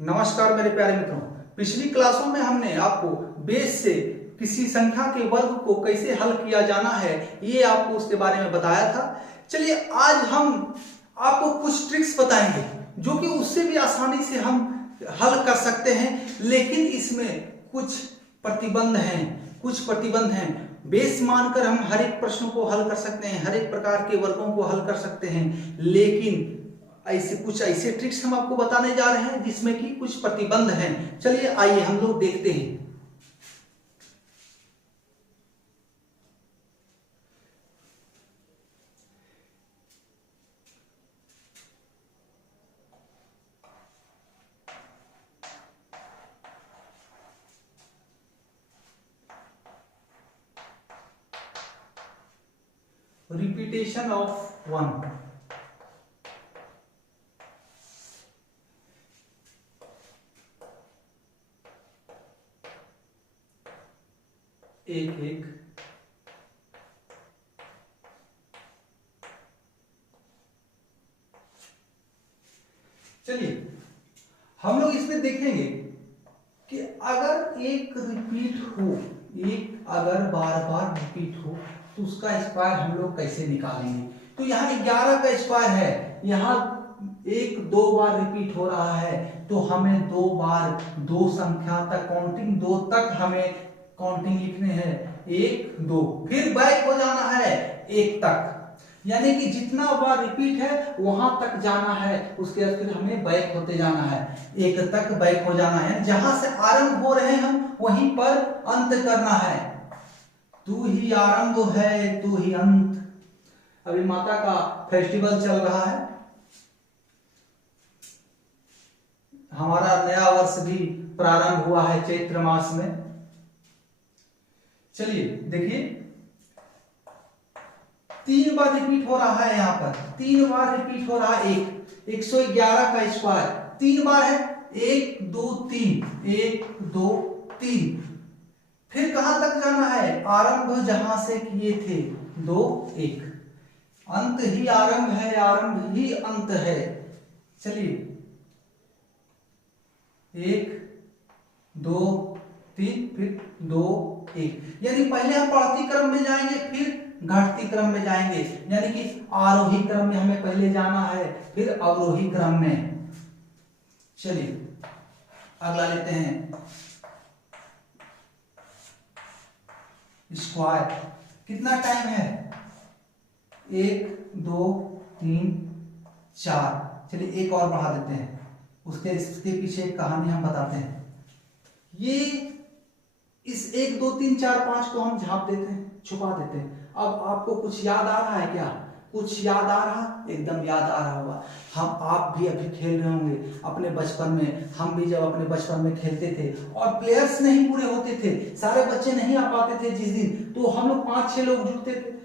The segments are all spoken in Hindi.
नमस्कार मेरे प्यारे मित्रों। पिछली क्लासों में हमने आपको बेस से किसी संख्या के वर्ग को कैसे हल किया जाना है ये आपको उसके बारे में बताया था। चलिए आज हम आपको कुछ ट्रिक्स बताएंगे जो कि उससे भी आसानी से हम हल कर सकते हैं, लेकिन इसमें कुछ प्रतिबंध हैं। बेस मानकर हम हर एक प्रश्न को हल कर सकते हैं, हर एक प्रकार के वर्गों को हल कर सकते हैं, लेकिन ऐसे ट्रिक्स हम आपको बताने जा रहे हैं जिसमें कि कुछ प्रतिबंध हैं। चलिए आइए हम लोग देखते हैं। Repetition of one. एक एक चलिए हम लोग इसमें देखेंगे कि अगर एक रिपीट हो, एक अगर बार बार रिपीट हो तो उसका स्क्वायर हम लोग कैसे निकालेंगे। तो यहाँ 11 का स्क्वायर है, यहाँ एक दो बार रिपीट हो रहा है तो हमें दो बार दो संख्या तक काउंटिंग दो तक हमें काउंटिंग लिखने हैं, एक दो, फिर बैक हो जाना है एक तक, यानी कि जितना बार रिपीट है वहां तक जाना है, उसके बाद फिर हमें बैक होते जाना है, एक तक बैक हो जाना है। जहां से आरंभ हो रहे हैं हम वहीं पर अंत करना है। तू ही आरंभ है तू ही अंत। अभी माता का फेस्टिवल चल रहा है, हमारा नया वर्ष भी प्रारंभ हुआ है चैत्र मास में। चलिए देखिए 3 बार रिपीट हो रहा है, यहाँ पर 3 बार रिपीट हो रहा है। 111 का स्क्वायर 3 बार है, 1 2 3, 1 2 3। फिर कहां तक जाना है, आरंभ जहां से किए थे 2 1, अंत ही आरंभ है आरंभ ही अंत है। चलिए 1 2 3 फिर 2 1, यानी पहले हम बढ़ती क्रम में जाएंगे फिर घटती क्रम में जाएंगे, यानी कि आरोही क्रम में हमें पहले जाना है फिर अवरोही क्रम में। चलिए अगला लेते हैं स्क्वायर। कितना टाइम है, 1 2 3 4। चलिए एक और बढ़ा देते हैं, इसके पीछे एक कहानी हम बताते हैं। ये इस 1 2 3 4 5 को हम झाप देते हैं, छुपा देते हैं। अब आपको कुछ याद आ रहा है क्या, कुछ याद आ रहा, एकदम याद आ रहा होगा। आप भी अभी खेल रहे होंगे अपने बचपन में, हम भी जब अपने बचपन में खेलते थे और प्लेयर्स नहीं पूरे होते थे, सारे बच्चे नहीं आ पाते थे जिस दिन, तो हम लोग 5-6 लोग जुटते थे,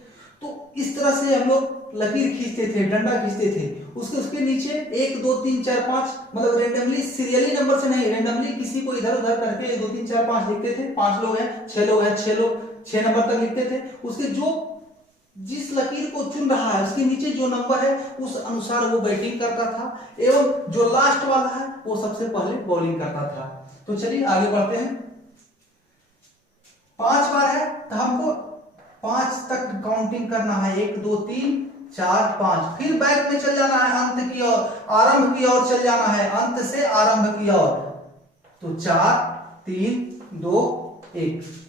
तो इस तरह से हम लोग लकीर खींचते थे, डंडा खींचते थे, उसके नीचे 1 2 3 4 5, मतलब रेंडमली सीरियली नंबर से नहीं, रेंडमली किसी को इधर उधर करके 1 2 3 4 5 लिखते थे। 5 लोग हैं 6 लोग हैं 6 लोग 6 नंबर तक लिखते थे। उसके जो जिस लकीर को चुन रहा है उसके नीचे जो नंबर है उस अनुसार वो बैटिंग करता था, एवं जो लास्ट वाला है वो सबसे पहले बॉलिंग करता था। तो चलिए आगे बढ़ते हैं। 5 बार है तो हमको 5 तक काउंटिंग करना है, 1 2 3 4 5, फिर बैक में चल जाना है, अंत की ओर, आरंभ की ओर चल जाना है, अंत से आरंभ की ओर। तो 4 3 2 1।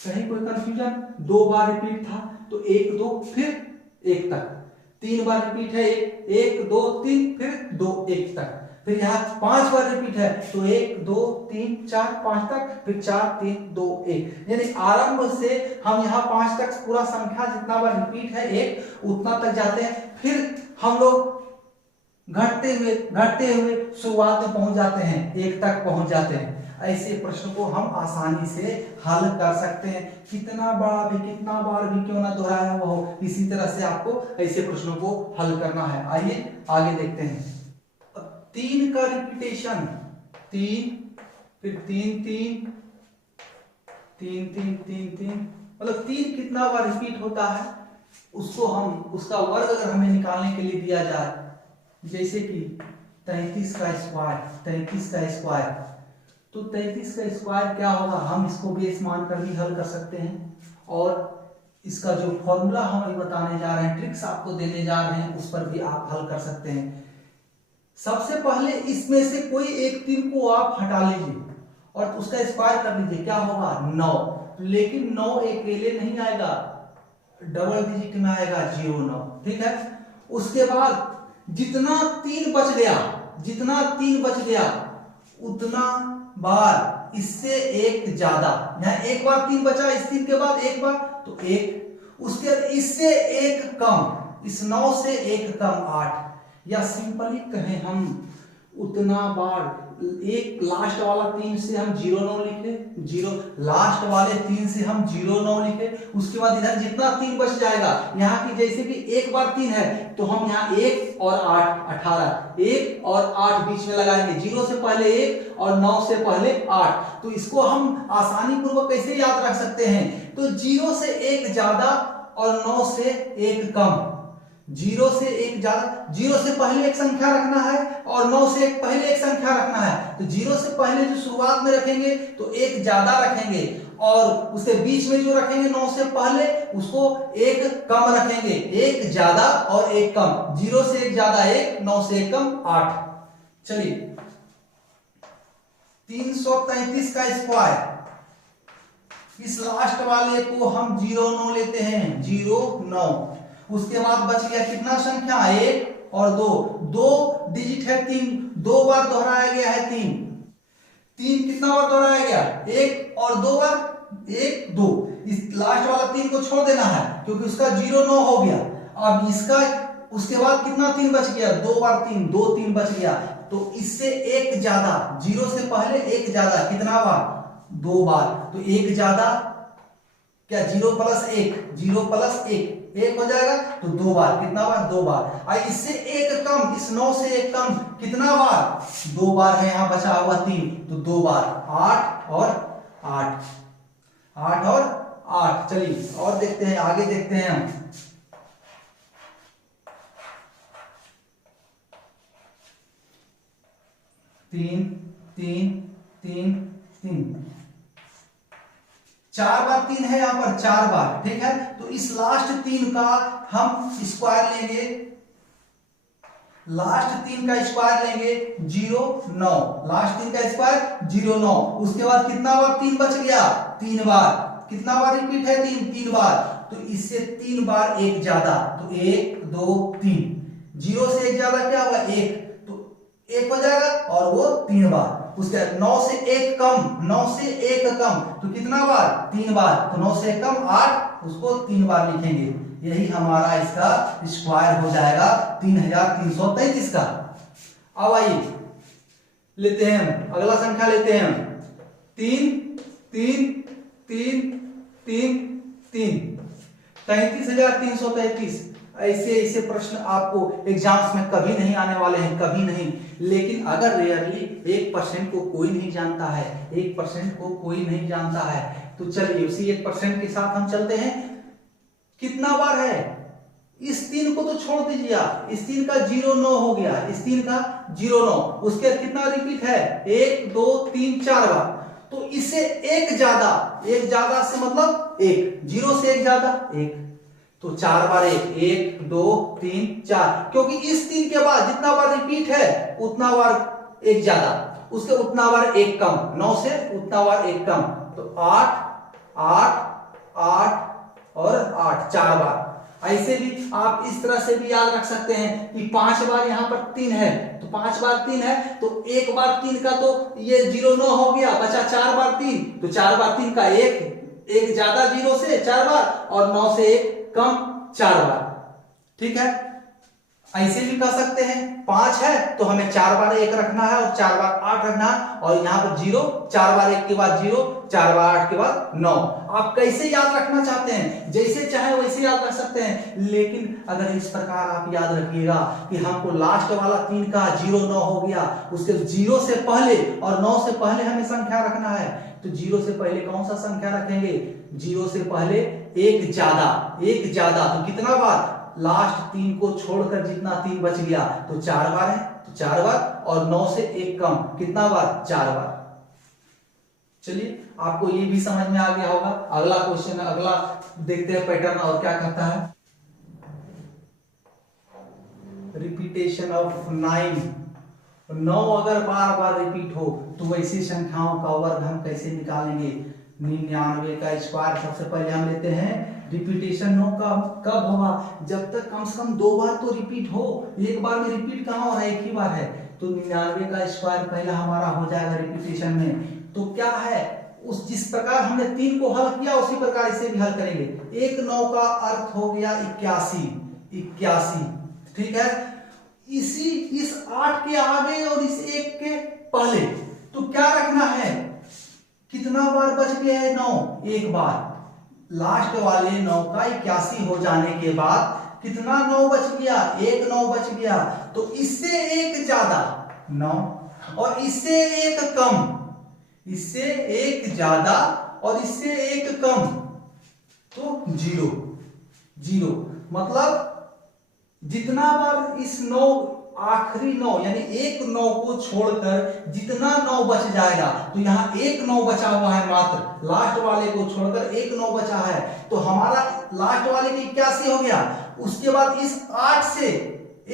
कहीं कोई कंफ्यूजन, 2 बार रिपीट था तो 1 2 फिर 1 तक, 3 बार रिपीट है 1 2 3 फिर 2 1 तक, फिर यहाँ 5 बार रिपीट है तो 1 2 3 4 5 तक, फिर 4 3 2 1, यानी आरंभ से हम यहाँ 5 तक पूरा संख्या जितना बार रिपीट है 1 उतना तक जाते हैं। फिर हम लोग घटते हुए शुरुआत में पहुंच जाते हैं, 1 तक पहुंच जाते हैं। ऐसे प्रश्न को हम आसानी से हल कर सकते हैं, कितना बार भी क्यों ना दोहराया हुआ हो, इसी तरह से आपको ऐसे प्रश्नों को हल करना है। आइए आगे देखते हैं। 3 का रिपीटेशन, 3 फिर 3 3 3 3 3 3, मतलब 3 कितना बार रिपीट होता है उसको हम, उसका वर्ग अगर हमें निकालने के लिए दिया जाए, जैसे कि 33 का स्क्वायर, 33 का स्क्वायर। तो 33 का स्क्वायर क्या होगा, हम इसको बेस मान कर भी हल कर सकते हैं, और इसका जो फॉर्मूला हम बताने जा रहे हैं, ट्रिक्स आपको देने जा रहे हैं, उस पर भी आप हल कर सकते हैं। सबसे पहले इसमें से कोई एक 3 को आप हटा लीजिए और उसका स्क्वायर कर लीजिए, क्या होगा 9। लेकिन 9 अकेले नहीं आएगा, डबल डिजिट में आएगा 0 9, ठीक है। उसके बाद जितना 3 बच गया, जितना 3 बच गया उतना बार इससे एक ज्यादा, यहां एक बार 3 बचा, इस 3 के बाद एक बार तो 1, उसके बाद इससे एक कम, इस 9 से एक कम 8, या सिंपली कहें हम उतना बार, एक लास्ट वाला 3 से हम 0 9 लिखे, 0 लास्ट वाले 3 से हम 0 9 लिखे। उसके बाद इधर जितना 3 बच जाएगा, यहाँ की जैसे कि एक बार 3 है तो हम यहाँ 1 और 8 18, 1 और 8 बीच में लगाएंगे, 0 से पहले 1 और 9 से पहले 8। तो इसको हम आसानी पूर्वक कैसे याद रख सकते हैं, तो 0 से एक ज्यादा और 9 से एक कम, 0 से एक ज्यादा, 0 से पहले एक संख्या रखना है और 9 से एक पहले एक संख्या रखना है। तो 0 से पहले जो शुरुआत में रखेंगे तो एक ज्यादा रखेंगे, और उसके बीच में जो रखेंगे 9 से पहले उसको एक कम रखेंगे, एक ज्यादा और एक कम, 0 से एक ज्यादा 1, 9 से एक कम 8। चलिए 333 का स्क्वायर, इस लास्ट वाले को हम 0 9 लेते हैं, 0 9। उसके बाद बच गया कितना संख्या, 1 और 2, 2 डिजिट है 3, 2 बार दोहराया गया है 3, 3 कितना बार दोहराया गया, 1 और 2 बार, 1 2, इस लास्ट वाला 3 को छोड़ देना है क्योंकि उसका 0 9 हो गया। अब इसका उसके बाद कितना 3 बच गया, 2 बार 3, 2 3 बच गया, तो इससे एक ज्यादा, 0 से पहले एक ज्यादा कितना बार, 2 बार, तो एक ज्यादा क्या, 0 प्लस 1, 0 प्लस 1 हो जाएगा, तो 2 बार, कितना बार, 2 बार। और इससे एक कम, इस 9 से एक कम कितना बार, 2 बार है, यहां बचा हुआ 3, तो 2 बार, 8 और 8, 8 और 8। चलिए और देखते हैं, आगे देखते हैं हम। तीन तीन तीन तीन, 4 बार 3 है यहां पर, 4 बार, ठीक है। तो इस लास्ट 3 का हम स्क्वायर लेंगे, लास्ट 3 का स्क्वायर लेंगे 0 9, लास्ट 3 का स्क्वायर 0 9। उसके बाद कितना बार 3 बच गया, 3 बार, कितना बार रिपीट है 3, 3 बार, तो इससे 3 बार एक ज्यादा, तो 1 2 3, 0 से एक ज्यादा क्या होगा 1, तो 1 हो जाएगा, और वो 3 बार। उसके 9 से एक कम, 9 से एक कम तो कितना बार, 3 बार, तो 9 से एक कम 8, उसको 3 बार लिखेंगे, यही हमारा इसका स्क्वायर हो जाएगा 3333 का। अब आइए लेते हैं हम अगला संख्या, लेते हैं हम 3 3 3 3 3, 33,333। ऐसे ऐसे प्रश्न आपको एग्जाम्स में कभी नहीं आने वाले हैं, कभी नहीं। लेकिन अगर रेयरली 1% को कोई नहीं जानता है, 1% को कोई नहीं जानता है, तो चलिए उसी 1% के साथ हम चलते हैं। कितना बार है, इस 3 को तो छोड़ दीजिए आप, इस 3 का 0 9 हो गया, इस 3 का 0 9, उसके कितना रिपीट है 1 2 3 4 बार, तो इससे एक ज्यादा, एक ज्यादा से मतलब 1, 0 से एक ज्यादा 1, तो 4 बार 1, 1 2 3 4, क्योंकि इस 3 के बाद जितना बार रिपीट है उतना बार एक ज्यादा, उसके उतना बार एक कम, 9 से उतना बार एक कम, तो 8 8 8 और 8, 4 बार। ऐसे भी आप इस तरह से भी याद रख सकते हैं कि 5 बार यहाँ पर 3 है, तो 5 बार 3 है, तो एक बार 3 का तो ये 0 9 हो गया, बचा 4 बार 3, तो 4 बार 3 का एक ज्यादा 0 से 4 बार, और 9 से एक कम 4 बार, ठीक है। ऐसे भी कर सकते हैं, 5 है तो हमें 4 बार 1 रखना है और 4 बार 8 रखना है, और यहाँ पर 0, 4 बार 1 के बाद 0, 4 बार 8 के बाद 9। आप कैसे याद रखना चाहते हैं, जैसे चाहे वैसे याद रख सकते हैं, लेकिन अगर इस प्रकार आप याद रखिएगा कि हमको लास्ट वाला 3 का 0 9 हो गया, उसके 0 से पहले और 9 से पहले हमें संख्या रखना है, तो 0 से पहले कौन सा संख्या रखेंगे, 0 से पहले एक ज्यादा, एक ज्यादा, तो कितना बार, लास्ट 3 को छोड़कर जितना 3 बच गया, तो 4 बार है, तो 4 बार, और 9 से 1 कम कितना बार, 4 बार। चलिए आपको ये भी समझ में आ गया होगा। अगला क्वेश्चन, अगला देखते हैं पैटर्न और क्या कहता है। रिपीटेशन ऑफ 9 अगर बार बार रिपीट हो तो वैसी संख्याओं का वर्ग हम कैसे निकालेंगे। 99 का स्क्वायर सबसे पहले हम लेते हैं। रिपीटेशन 9 का कब होगा, जब तक कम से कम 2 बार तो रिपीट हो। एक बार में रिपीट कहाँ हो रहा है, एक ही बार है। तो 99 का स्क्वायर पहला हमारा हो जाएगा रिपीटेशन में। तो क्या है, उस जिस प्रकार हमने 3 को हल किया उसी प्रकार इसे भी हल करेंगे। 1 9 का अर्थ हो गया 81, ठीक है। इस 8 के आगे और इस 1 के पहले तो क्या रखना है, कितना बार बच गया है, 9, एक बार। लास्ट वाले 9 का 81 हो जाने के बाद कितना 9 बच गया, 1 9 बच गया। तो इससे 1 ज्यादा 9 और इससे 1 कम, इससे 1 ज्यादा और इससे 1 कम तो 0। मतलब जितना बार इस 9 आखिरी 9 यानी 1 9 को छोड़कर जितना 9 बच जाएगा, तो यहाँ 1 9 बचा हुआ है मात्र, लास्ट वाले को छोड़कर 1 9 बचा है। तो हमारा लास्ट वाले की 81 हो गया। उसके बाद इस 8 से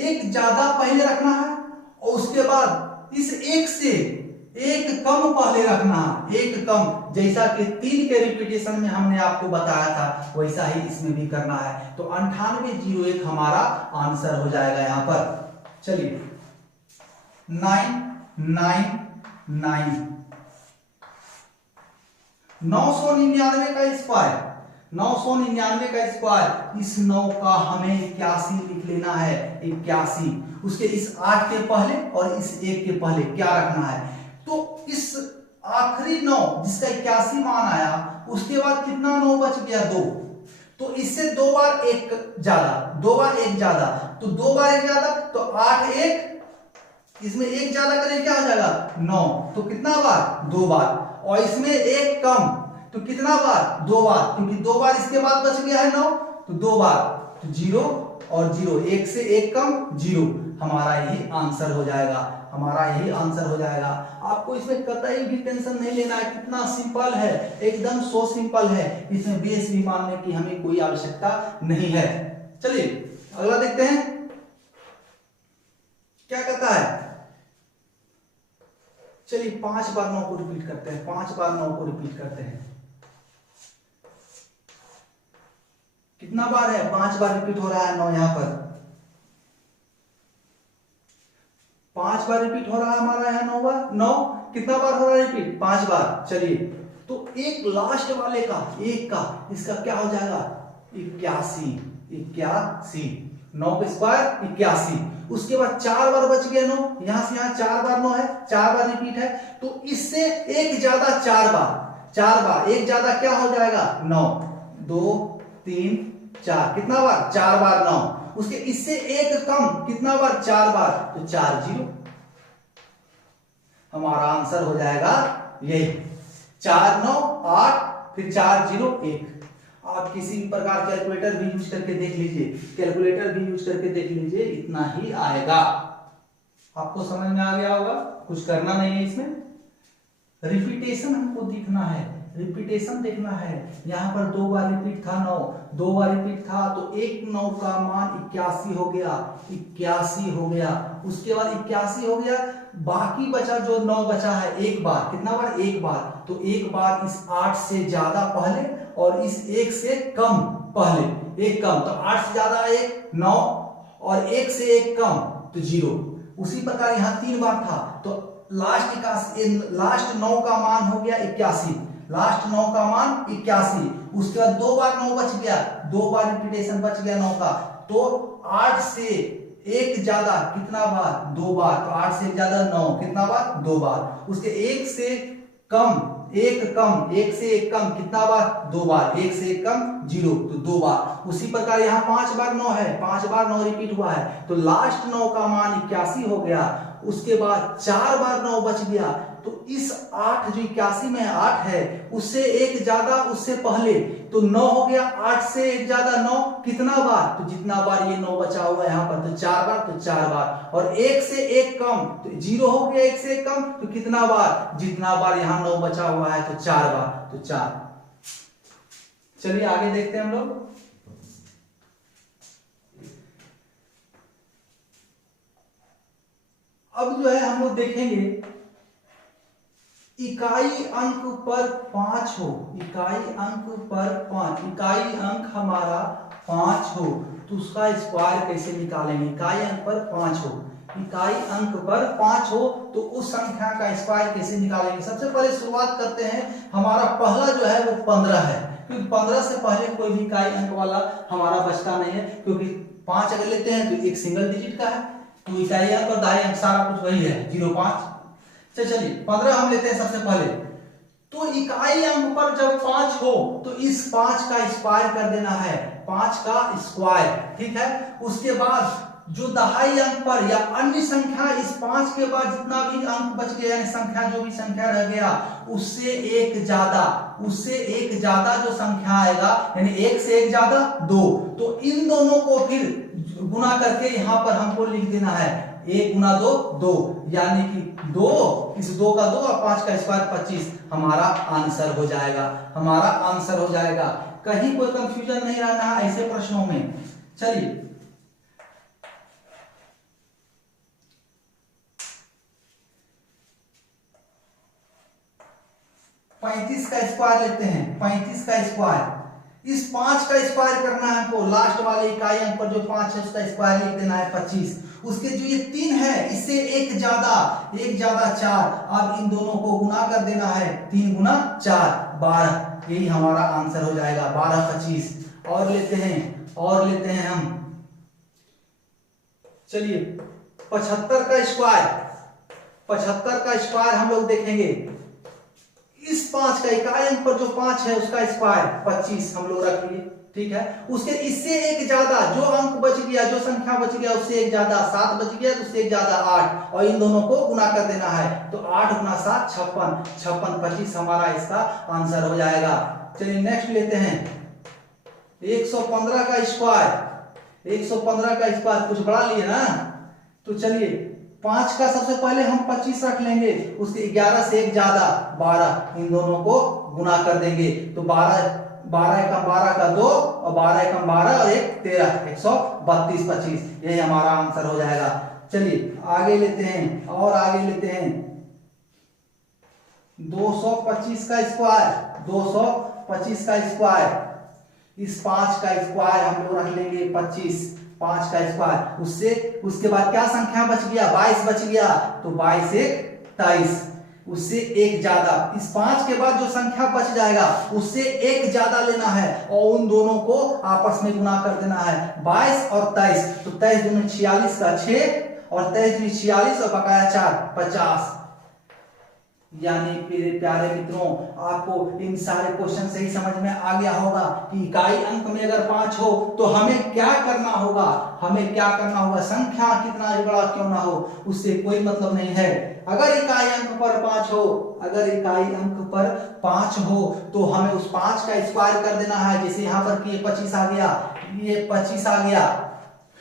1 ज्यादा पहले रखना है और उसके बाद इस 1 से 1 कम पहले रखना है, 1 कम। जैसा कि 3 के रिपीटेशन में हमने आपको बताया था वैसा ही इसमें भी करना है। तो 9801 हमारा आंसर हो जाएगा यहाँ पर। चलिए 999 999 का स्क्वायर, 999 का स्क्वायर, इस 9 का हमें 81 लिख लेना है, 81। उसके इस 8 के पहले और इस 1 के पहले क्या रखना है। तो इस आखिरी 9 जिसका 81 मान आया, उसके बाद कितना 9 बच गया, 2। तो इससे 2 बार 1 ज्यादा, 2 बार 1 ज्यादा, तो 2 बार 1 ज्यादा तो 8 1, इसमें 1 ज्यादा करें क्या हो जाएगा, 9। तो कितना बार, 2 बार। और इसमें 1 कम तो कितना बार, 2 बार, क्योंकि 2 बार इसके बाद बच गया है 9, तो 2 बार, तो 0 और 0, 1 से 1 कम 0। हमारा यही आंसर हो जाएगा, हमारा यही आंसर हो जाएगा। आपको इसमें कतई भी टेंशन नहीं लेना है, कितना सिंपल है, एकदम सो सिंपल है। इसमें बेस भी मानने की हमें कोई आवश्यकता नहीं है। चलिए अगला देखते हैं क्या कहता है। चलिए 5 बार 9 को रिपीट करते हैं, 5 बार 9 को रिपीट करते हैं। कितना बार है, 5 बार रिपीट हो रहा है 9 यहां पर, 5 बार रिपीट हो रहा है हमारा यहाँ 9 बार। 9 कितना बार हो रहा है रिपीट, 5 बार। चलिए तो एक लास्ट वाले का, एक का, इसका क्या हो जाएगा, 81, 9 का स्क्वायर 81। उसके बाद 4 बार बच गया 9, यहां से यहां 4 बार 9 है, 4 बार रिपीट है। तो इससे 1 ज्यादा 4 बार, 1 ज्यादा क्या हो जाएगा, 9, 2 3 4, कितना बार, 4 बार 9। उसके इससे 1 कम कितना बार, 4 बार, तो 4 0। हमारा आंसर हो जाएगा यही, 4 9 8 फिर 4 0 1। आप किसी भी प्रकार कैलकुलेटर भी यूज करके देख लीजिए, कैलकुलेटर भी यूज करके देख लीजिए, इतना ही आएगा। आपको समझ में आ गया होगा, कुछ करना नहीं है इसमें। रिपीटेशन हमको दिखना है, रिपीटेशन देखना है। यहाँ पर 2 बार रिपीट था 9, 2 बार रिपीट था तो 1 9 का मान 81 हो गया, 81 हो गया। उसके बाद 81 हो गया, बाकी बचा जो 9 बचा है 1 बार, कितना बार, 1 बार। तो 1 बार इस 8 से ज्यादा पहले और इस 1 से कम पहले, 1 कम, तो 8 से ज्यादा 1 9 और 1 से 1 कम तो 0। उसी प्रकार यहाँ 3 बार था तो लास्ट 9 का मान हो गया 81, लास्ट 9 का मान 81। उसके बाद 2 बार 9 बच गया, 2 बार रिपीटेशन बच गया 9 का। तो 8 से 1 ज्यादा कितना बार, 2 बार। तो 8 से ज्यादा 9 कितना बार, 2 बार। उसके 1 से कम 1 कम, 1 से 1 कम कितना बार, 2 बार। 1 से 1 कम 0 तो 2 बार। उसी प्रकार यहाँ 5 बार 9 है, 5 बार 9 रिपीट हुआ है तो लास्ट 9 का मान 81 हो गया। उसके बाद 4 बार 9 बच गया, तो इस 8 जो 81 में 8 है उससे एक ज्यादा उससे पहले, तो 9 हो गया, 8 से एक ज्यादा 9 कितना बार, तो जितना बार ये 9 बचा हुआ है यहाँ पर, तो 4 बार, तो 4 बार, और 1 से 1 कम, तो 0 हो गया, 1 से 1 कम, तो कितना बार, जितना बार यहाँ 9 बचा हुआ है, तो 4 बार, तो 4। चलिए आगे देखते हैं हम लोग। अब जो है हम लोग देखेंगे इकाई अंक पर 5 हो, इकाई अंक पर 5, इकाई अंक हमारा 5 हो तो उसका स्क्वायर कैसे निकालेंगे। इकाई अंक पर 5 हो, इकाई अंक पर 5 हो तो उस संख्या का स्क्वायर कैसे निकालेंगे। सबसे पहले शुरुआत करते हैं, हमारा पहला जो है वो 15 है, क्योंकि 15 से पहले कोई भी इकाई अंक वाला हमारा बचता नहीं है, क्योंकि 5 अगर लेते हैं तो एक सिंगल डिजिट का है, तो इकाई अंक और दाई अंक सारा कुछ वही है 0.5। चलिए 15 हम लेते हैं सबसे पहले, तो इकाई अंक पर जब 5 हो तो इस 5 का स्क्वायर कर देना है, 5 का स्क्वायर, ठीक है। उसके बाद जो दहाई अंक पर या अन्य संख्या, इस 5 के बाद जितना भी अंक बच गया यानी संख्या, जो भी संख्या रह गया उससे एक ज्यादा, उससे एक ज्यादा जो संख्या आएगा यानी 1 से 1 ज्यादा 2, तो इन दोनों को फिर गुना करके यहां पर हमको लिख देना है 1 गुना 2 2, यानी कि 2, इस 2 का 2 और 5 का स्क्वायर 25, हमारा आंसर हो जाएगा, हमारा आंसर हो जाएगा। कहीं कोई कंफ्यूजन नहीं रहना है ऐसे प्रश्नों में। चलिए 35 का स्क्वायर लेते हैं, 35 का स्क्वायर, इस 5 का स्क्वायर करना है हमको, लास्ट वाले इकाई अंक पर जो 5 है उसका स्क्वायर लिख देना है 25। उसके जो ये 3 है इससे एक ज्यादा 4, अब इन दोनों को गुना कर देना है, 3 गुना 4 12, यही हमारा आंसर हो जाएगा 12 25। और लेते हैं हम, चलिए 75 का स्क्वायर, 75 का स्क्वायर हम लोग देखेंगे, इस 5 का इकाई अंक पर जो 5 है उसका स्क्वायर 25 हम लोग रख लिए, ठीक है। उसके इससे एक ज्यादा जो अंक बच गया, जो संख्या बच गया उससे एक ज्यादा, 7 बच गया तो उससे एक ज्यादा 8, और इन दोनों को गुना कर देना है, तो 8 गुना 7 56 25 हमारा इसका आंसर हो जाएगा। चलिए नेक्स्ट लेते हैं 115 का स्क्वायर, 115 का स्क्वायर कुछ बड़ा लिए ना, तो चलिए 5 का सबसे पहले हम 25 रख लेंगे, उसके 11 से एक ज्यादा 12, इन दोनों को गुना कर देंगे, तो 12 एकम 12 का 2 और 12 एकम 12 और 1 13, 132 25, यही हमारा आंसर हो जाएगा। चलिए आगे लेते हैं, और आगे लेते हैं 225 का स्क्वायर, 225 का स्क्वायर, इस 5 का स्क्वायर हम लोग रख लेंगे 25, 5 का स्क्वायर, उसके बाद क्या संख्या बच गया, 22 बच गया, तो 22 1 23, उससे एक ज्यादा, इस 5 के बाद जो संख्या बच जाएगा उससे एक ज्यादा लेना है और उन दोनों को आपस में गुना कर देना है, 22 और 23, तो 23 दूनी 46 का 6 और 23 दूनी 46 और बकाया 4 50। यानी मेरे प्यारे मित्रों आपको इन सारे क्वेश्चन से ही समझ में आ गया होगा कि इकाई अंक में अगर 5 हो तो हमें क्या करना होगा, हमें क्या करना होगा, संख्या कितना ही बड़ा क्यों ना हो उससे कोई मतलब नहीं है। अगर इकाई अंक पर 5 हो, अगर इकाई अंक पर 5 हो तो हमें उस 5 का स्क्वायर कर देना है, जैसे यहाँ पर कि ये 25 आ गया, ये 25 आ गया,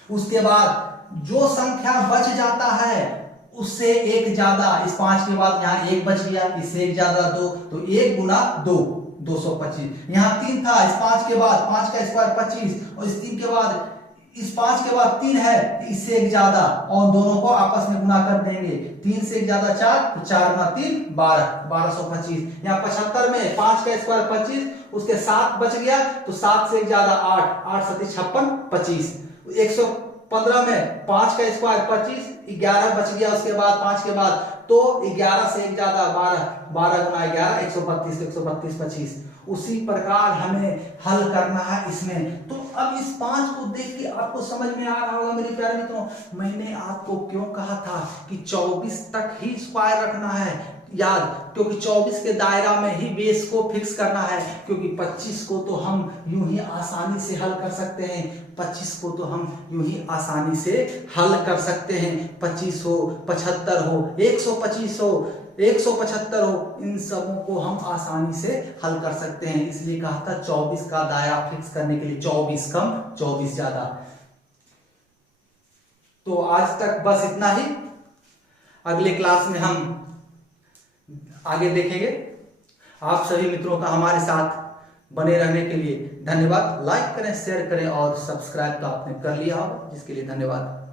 उसके बाद जो संख्या बच जाता है उससे एक ज्यादा, इस 5 के बाद यहाँ 1 बच गया, इससे एक ज्यादा 2, तो 1 गुना 2 225, यहाँ 3 था, इस 5 के बाद 5 का स्क्वायर 25, और इस 3 के बाद, इस 5 के बाद 3 है, इससे एक ज्यादा, और दोनों को आपस में गुना कर देंगे, 3 से एक ज्यादा 4, तो 4 गुना 3 12, 1225। यहाँ 75 में 5 का स्क्वायर 25, उसके 7 बच गया, तो 7 से एक ज्यादा 8, 8 7 56 25। 115 में 5 का स्क्वायर 25, 11 बच गया उसके बाद 5 के बाद, तो 11 से एक ज्यादा 12, 12 गुना 11 132, 132 25। उसी प्रकार हमें हल करना है इसमें। तो अब इस 5 को देख के आपको समझ में आ रहा होगा मेरे प्यारे मित्रों, मैंने आपको क्यों कहा था कि 24 तक ही स्क्वायर रखना है, याद, क्योंकि 24 के दायरा में ही बेस को फिक्स करना है, क्योंकि 25 को तो हम यूं ही आसानी से हल कर सकते हैं, 25 को तो हम यूं ही आसानी से हल कर सकते हैं। 25 हो, 75 हो, 125 हो, 175 हो, इन सबों को हम आसानी से हल कर सकते हैं। इसलिए कहा था 24 का दायरा फिक्स करने के लिए 24 कम 24 ज्यादा। तो आज तक बस इतना ही। अगले क्लास में हम आगे देखेंगे। आप सभी मित्रों का हमारे साथ बने रहने के लिए धन्यवाद। लाइक करें, शेयर करें और सब्सक्राइब तो आपने कर लिया होगा, जिसके लिए धन्यवाद।